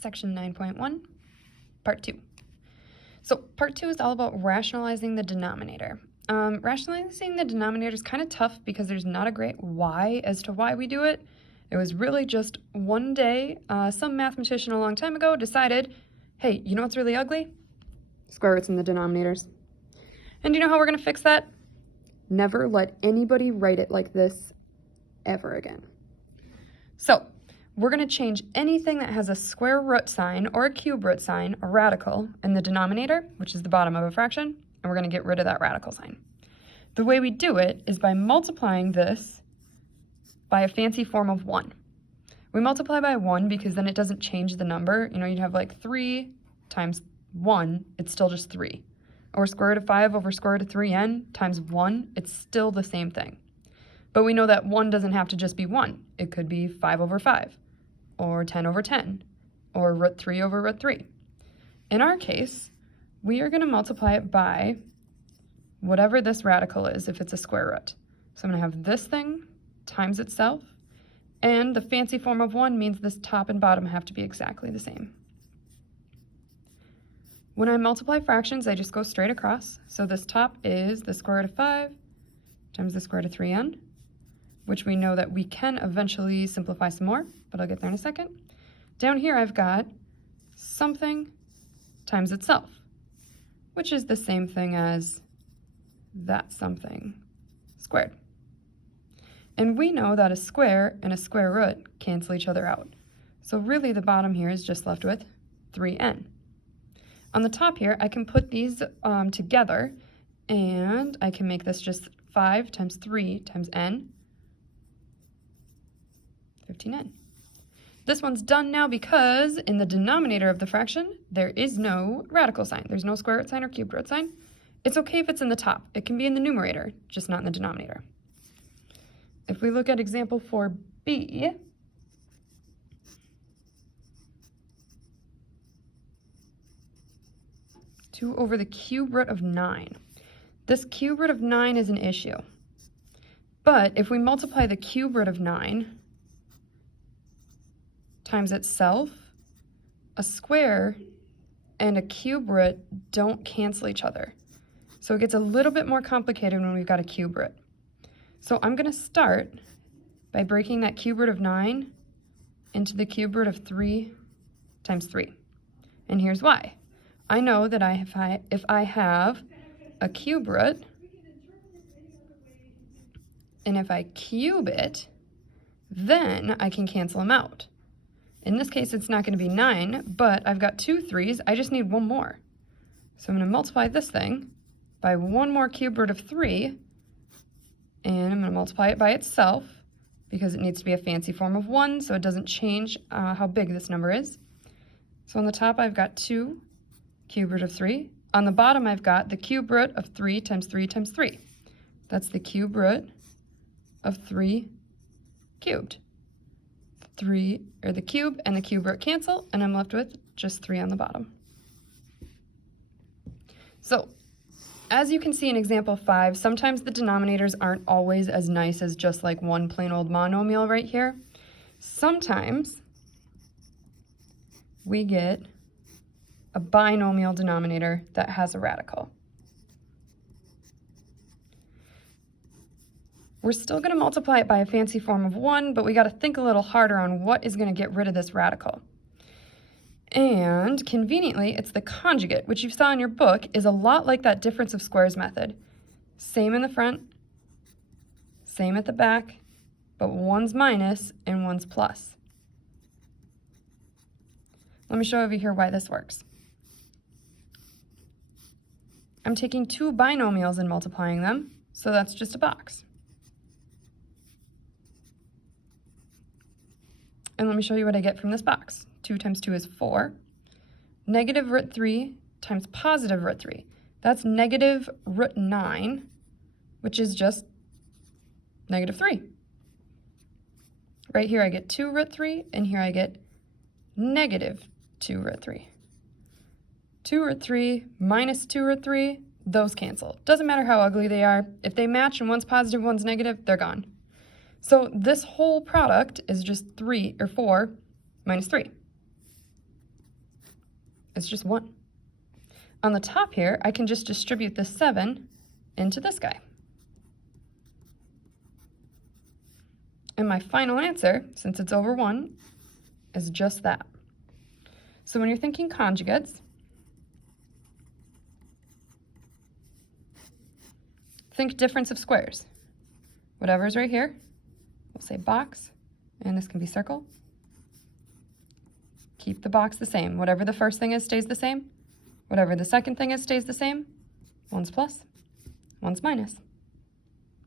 section 9.1, part 2. So part 2 is all about rationalizing the denominator. Rationalizing the denominator is kind of tough because there's not a great why as to why we do it. It was really just one day, some mathematician a long time ago decided, hey, you know what's really ugly? Square roots in the denominators. And do you know how we're going to fix that? Never let anybody write it like this ever again. So we're going to change anything that has a square root sign or a cube root sign, a radical, in the denominator, which is the bottom of a fraction, and we're going to get rid of that radical sign. The way we do it is by multiplying this by a fancy form of 1. We multiply by 1 because then it doesn't change the number. You know, you'd have like 3 times 1, it's still just 3. Or square root of 5 over square root of 3n times 1, it's still the same thing. But we know that 1 doesn't have to just be 1. It could be 5 over 5, or 10 over 10, or root 3 over root 3. In our case, we are going to multiply it by whatever this radical is if it's a square root. So I'm going to have this thing times itself, and the fancy form of 1 means this top and bottom have to be exactly the same. When I multiply fractions, I just go straight across. So this top is the square root of 5 times the square root of 3n, which we know that we can eventually simplify some more, but I'll get there in a second. Down here I've got something times itself, which is the same thing as that something squared. And we know that a square and a square root cancel each other out. So really the bottom here is just left with 3n. On the top here, I can put these together, and I can make this just 5 times 3 times n, 15n. This one's done now because in the denominator of the fraction, there is no radical sign. There's no square root sign or cube root sign. It's okay if it's in the top. It can be in the numerator, just not in the denominator. If we look at example 4b, two over the cube root of 9. This cube root of 9 is an issue. But if we multiply the cube root of 9 times itself, a square and a cube root don't cancel each other. So it gets a little bit more complicated when we've got a cube root. So I'm going to start by breaking that cube root of 9 into the cube root of 3 times 3. And here's why. I know that if I have a cube root, and if I cube it, then I can cancel them out. In this case, it's not going to be 9, but I've got 2 3s. I just need one more. So I'm going to multiply this thing by one more cube root of 3, and I'm going to multiply it by itself because it needs to be a fancy form of 1, so it doesn't change how big this number is. So on the top, I've got 2 cube root of 3. On the bottom, I've got the cube root of 3 times 3 times 3. That's the cube root of 3 cubed. 3, or the cube and the cube root cancel, and I'm left with just 3 on the bottom. So, as you can see in example 5, sometimes the denominators aren't always as nice as just like one plain old monomial right here. Sometimes we get a binomial denominator that has a radical. We're still going to multiply it by a fancy form of 1, but we got to think a little harder on what is going to get rid of this radical. And conveniently, it's the conjugate, which you saw in your book is a lot like that difference of squares method. Same in the front, same at the back, but one's minus and one's plus. Let me show over here why this works. I'm taking 2 binomials and multiplying them, so that's just a box. And let me show you what I get from this box. 2 times 2 is 4. Negative root 3 times positive root 3. That's negative root 9, which is just negative 3. Right here I get 2 root 3, and here I get negative 2 root 3. 2 root 3 minus 2 root 3, those cancel. Doesn't matter how ugly they are. If they match and one's positive, one's negative, they're gone. So this whole product is just 3 or 4 minus 3. It's just 1. On the top here, I can just distribute the 7 into this guy. And my final answer, since it's over 1, is just that. So when you're thinking conjugates, think difference of squares. Whatever's right here, we'll say box, and this can be circle. Keep the box the same. Whatever the first thing is stays the same. Whatever the second thing is stays the same. 1's plus, 1's minus.